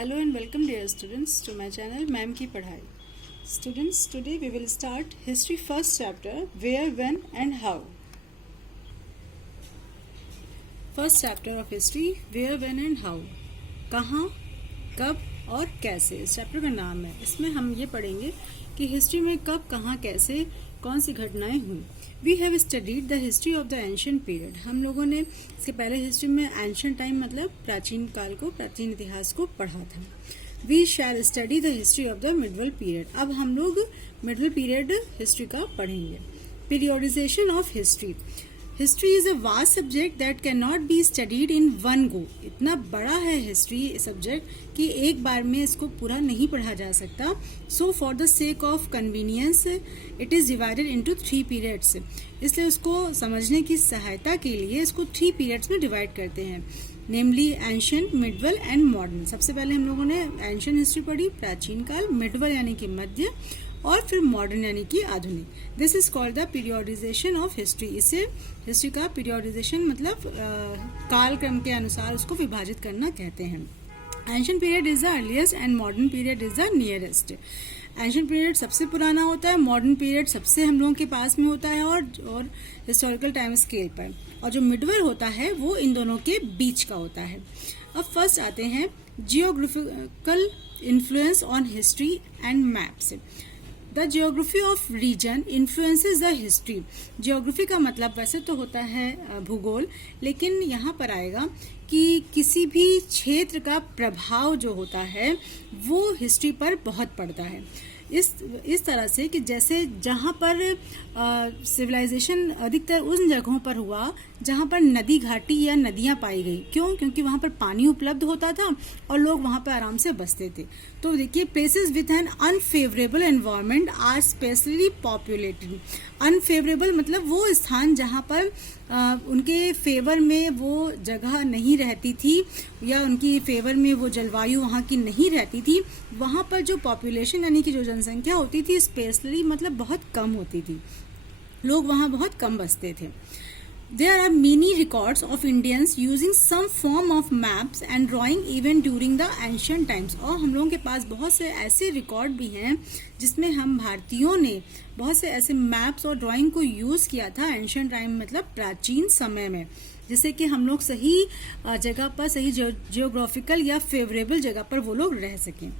Hello and welcome dear students to my channel ma'am की पढ़ाई. Students, today we will start history first chapter, where, when and how. First chapter of history, where, when and how. कहाँ, कब और कैसे, इस chapter का नाम है. इसमें हम ये पढ़ेंगे कि हिस्ट्री में कब, कहाँ, कैसे, कौन सी घटनाएं हुई. We have studied the history of the ancient period. हम लोगों ने इसके पहले हिस्ट्री में एंशिएंट टाइम मतलब प्राचीन काल को, प्राचीन इतिहास को पढ़ा था. We shall study the history of the medieval period. अब हम लोग मिडवल पीरियड हिस्ट्री का पढ़ेंगे. Periodization of history. History is a vast subject that can not be studied in one go. इतना बड़ा है हिस्ट्री सब्जेक्ट कि एक बार में इसको पूरा नहीं पढ़ा जा सकता. So for the sake of convenience it is divided into 3 periods. इसलिए उसको समझने की सहायता के लिए इसको 3 पीरियड्स में डिवाइड करते हैं, नेमली एंशिएंट, मिडवल एंड मॉडर्न. सबसे पहले हम लोगों ने एंशिएंट हिस्ट्री पढ़ी, प्राचीन काल, मिडवल यानी कि मध्य, और फिर मॉडर्न यानी कि आधुनिक. This is called the periodization of history. इसे हिस्ट्री का पीरियोडिजेशन मतलब काल क्रम के अनुसार उसको विभाजित करना कहते हैं. Ancient period is the earliest and modern period is the nearest. Ancient period सबसे पुराना होता है, मॉडर्न पीरियड सबसे हम लोगों के पास में होता है और हिस्टोरिकल टाइम स्केल पर, और जो मिडवल होता है वो इन दोनों के बीच का होता है. अब फर्स्ट आते हैं geographical influence on history and maps. The geography of region influences the history. Geography का मतलब वैसे तो होता है भूगोल, लेकिन यहाँ पर आएगा कि किसी भी क्षेत्र का प्रभाव जो होता है वो हिस्ट्री पर बहुत पड़ता है. इस तरह से कि जैसे जहाँ पर सिविलाइजेशन अधिकतर उन जगहों पर हुआ जहाँ पर नदी घाटी या नदियाँ पाई गई. क्यों? क्योंकि वहाँ पर पानी उपलब्ध होता था और लोग वहाँ पर आराम से बसते थे. तो देखिए, places with an unfavourable environment are sparsely populated. Unfavourable मतलब वो स्थान जहाँ पर उनके फेवर में वो जगह नहीं रहती थी या उनकी फेवर में वो जलवायु वहाँ की नहीं रहती थी, वहाँ पर जो पॉपुलेशन यानी कि जो जनसंख्या होती थी स्पेशली मतलब बहुत कम होती थी, लोग वहाँ बहुत कम बसते थे. There are many records of Indians using some form of maps and drawing even during the ancient times. और हम लोगों के पास बहुत से ऐसे रिकॉर्ड भी हैं जिसमें हम भारतीयों ने बहुत से ऐसे मैप्स और ड्राइंग को यूज किया था एंशिएंट टाइम मतलब प्राचीन समय में, जिससे कि हम लोग सही जगह पर, सही जियोग्राफिकल या फेवरेबल जगह पर वो लोग रह सकें.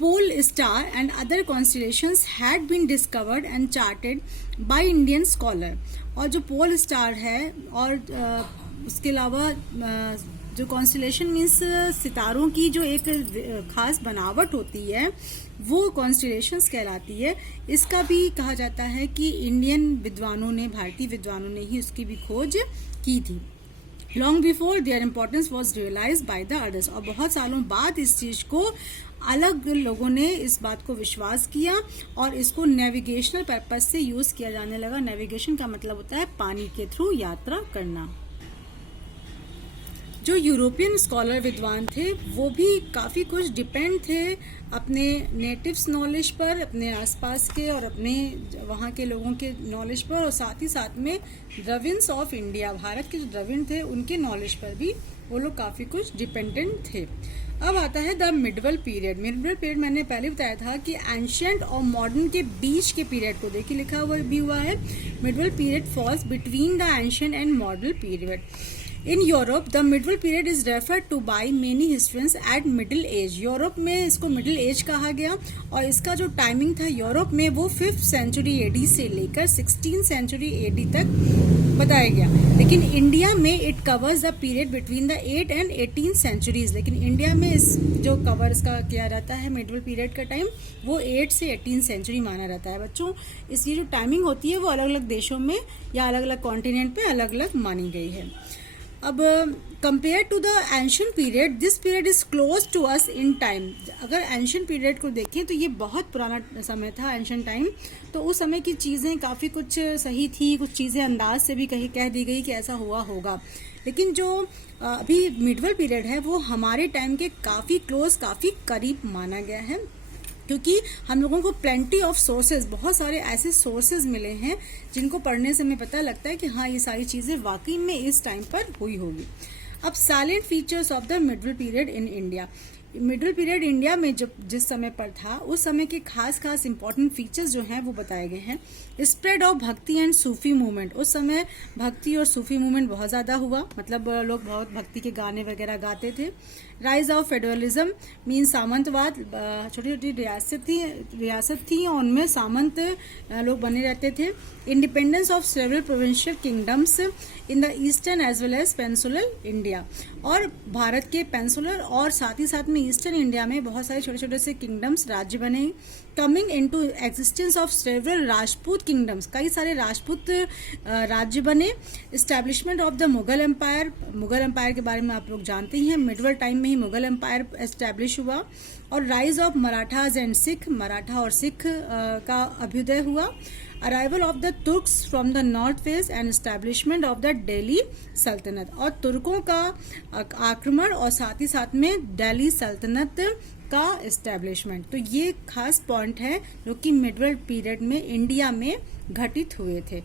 Pole star and other constellations had been discovered and charted by Indian scholar. और जो पोल स्टार है और उसके अलावा जो कॉन्स्टलेशन मीन्स सितारों की जो एक खास बनावट होती है वो कॉन्स्टलेशंस कहलाती है. इसका भी कहा जाता है कि इंडियन विद्वानों ने, भारतीय विद्वानों ने ही उसकी भी खोज की थी. Long before their importance was realise by the others. और बहुत सालों बाद इस चीज को अलग लोगों ने इस बात को विश्वास किया और इसको नेविगेशनल पर्पस से यूज किया जाने लगा. नेविगेशन का मतलब होता है पानी के थ्रू यात्रा करना. जो यूरोपियन स्कॉलर विद्वान थे वो भी काफ़ी कुछ डिपेंड थे अपने नेटिव्स नॉलेज पर, अपने आसपास के और अपने वहाँ के लोगों के नॉलेज पर, और साथ ही साथ में द्रविड्स ऑफ इंडिया, भारत के जो द्रविड़ थे उनके नॉलेज पर भी वो लोग काफ़ी कुछ डिपेंडेंट थे. अब आता है the medieval period. Medieval period मैंने पहले बताया था कि एंशिएंट और मॉडर्न के बीच के पीरियड को देखिए लिखा हुआ भी हुआ है. Medieval period falls between the ancient and modern period. In Europe the medieval period is referred to by many historians at middle age. Europe में इसको मिडिल एज कहा गया और इसका जो टाइमिंग था यूरोप में वो 5th सेंचुरी एडी से लेकर 16th सेंचुरी एडी तक बताया गया. लेकिन इंडिया में it covers the period between the 8th and 18th centuries. लेकिन इंडिया में इस जो कवर इसका किया जाता है मिडवल पीरियड का टाइम वो 8 से 18th सेंचुरी माना जाता है. बच्चों, इसकी जो टाइमिंग होती है वो अलग अलग देशों में या अलग अलग कॉन्टिनेंट पे अलग अलग मानी गई है. अब compare to the ancient period this period is close to us in time. अगर एंशिएंट पीरियड को देखें तो ये बहुत पुराना समय था एंशिएंट टाइम. तो उस समय की चीज़ें काफ़ी कुछ सही थी, कुछ चीज़ें अंदाज से भी कह दी गई कि ऐसा हुआ होगा. लेकिन जो अभी मिडवल पीरियड है वो हमारे टाइम के काफ़ी क्लोज, काफ़ी करीब माना गया है, क्योंकि हम लोगों को प्लेंटी ऑफ सोर्सेज, बहुत सारे ऐसे सोर्सेज मिले हैं जिनको पढ़ने से हमें पता लगता है कि हाँ ये सारी चीज़ें वाकई में इस टाइम पर हुई होगी. अब salient features of the middle period in India. Middle period India में जब जिस समय पर था उस समय के खास खास इंपॉर्टेंट फीचर्स जो हैं वो बताए गए हैं। स्प्रेड ऑफ भक्ति एंड सूफी मूवमेंट, उस समय भक्ति और सूफी मूवमेंट बहुत ज़्यादा हुआ, मतलब लोग बहुत भक्ति के गाने वगैरह गाते थे। राइज ऑफ फेडरलिज्म मीन सामंतवाद, छोटी छोटी रियासत थी और उनमें सामंत लोग बने रहते थे। Independence of several provincial kingdoms in the eastern as well as peninsular India, और भारत के पेंसुलर और साथ ही साथ में ईस्टर्न इंडिया में बहुत सारे छोटे छोटे से किंगडम्स राज्य बने। Coming into existence of several Rajput kingdoms, कई सारे राजपूत राज्य बने। Establishment of the Mughal empire, Mughal empire के बारे में आप लोग जानते ही हैं, मिडवल टाइम में ही मुगल एम्पायर एस्टेब्लिश हुआ। और rise of Marathas and Sikh, Maratha और सिख का अभ्युदय हुआ। Arrival of the Turks from the north west and establishment of the Delhi सल्तनत, और तुर्कों का आक्रमण और साथ ही साथ में दिल्ली सल्तनत का एस्टेब्लिशमेंट। तो ये खास पॉइंट है जो कि मिडवल पीरियड में इंडिया में घटित हुए थे।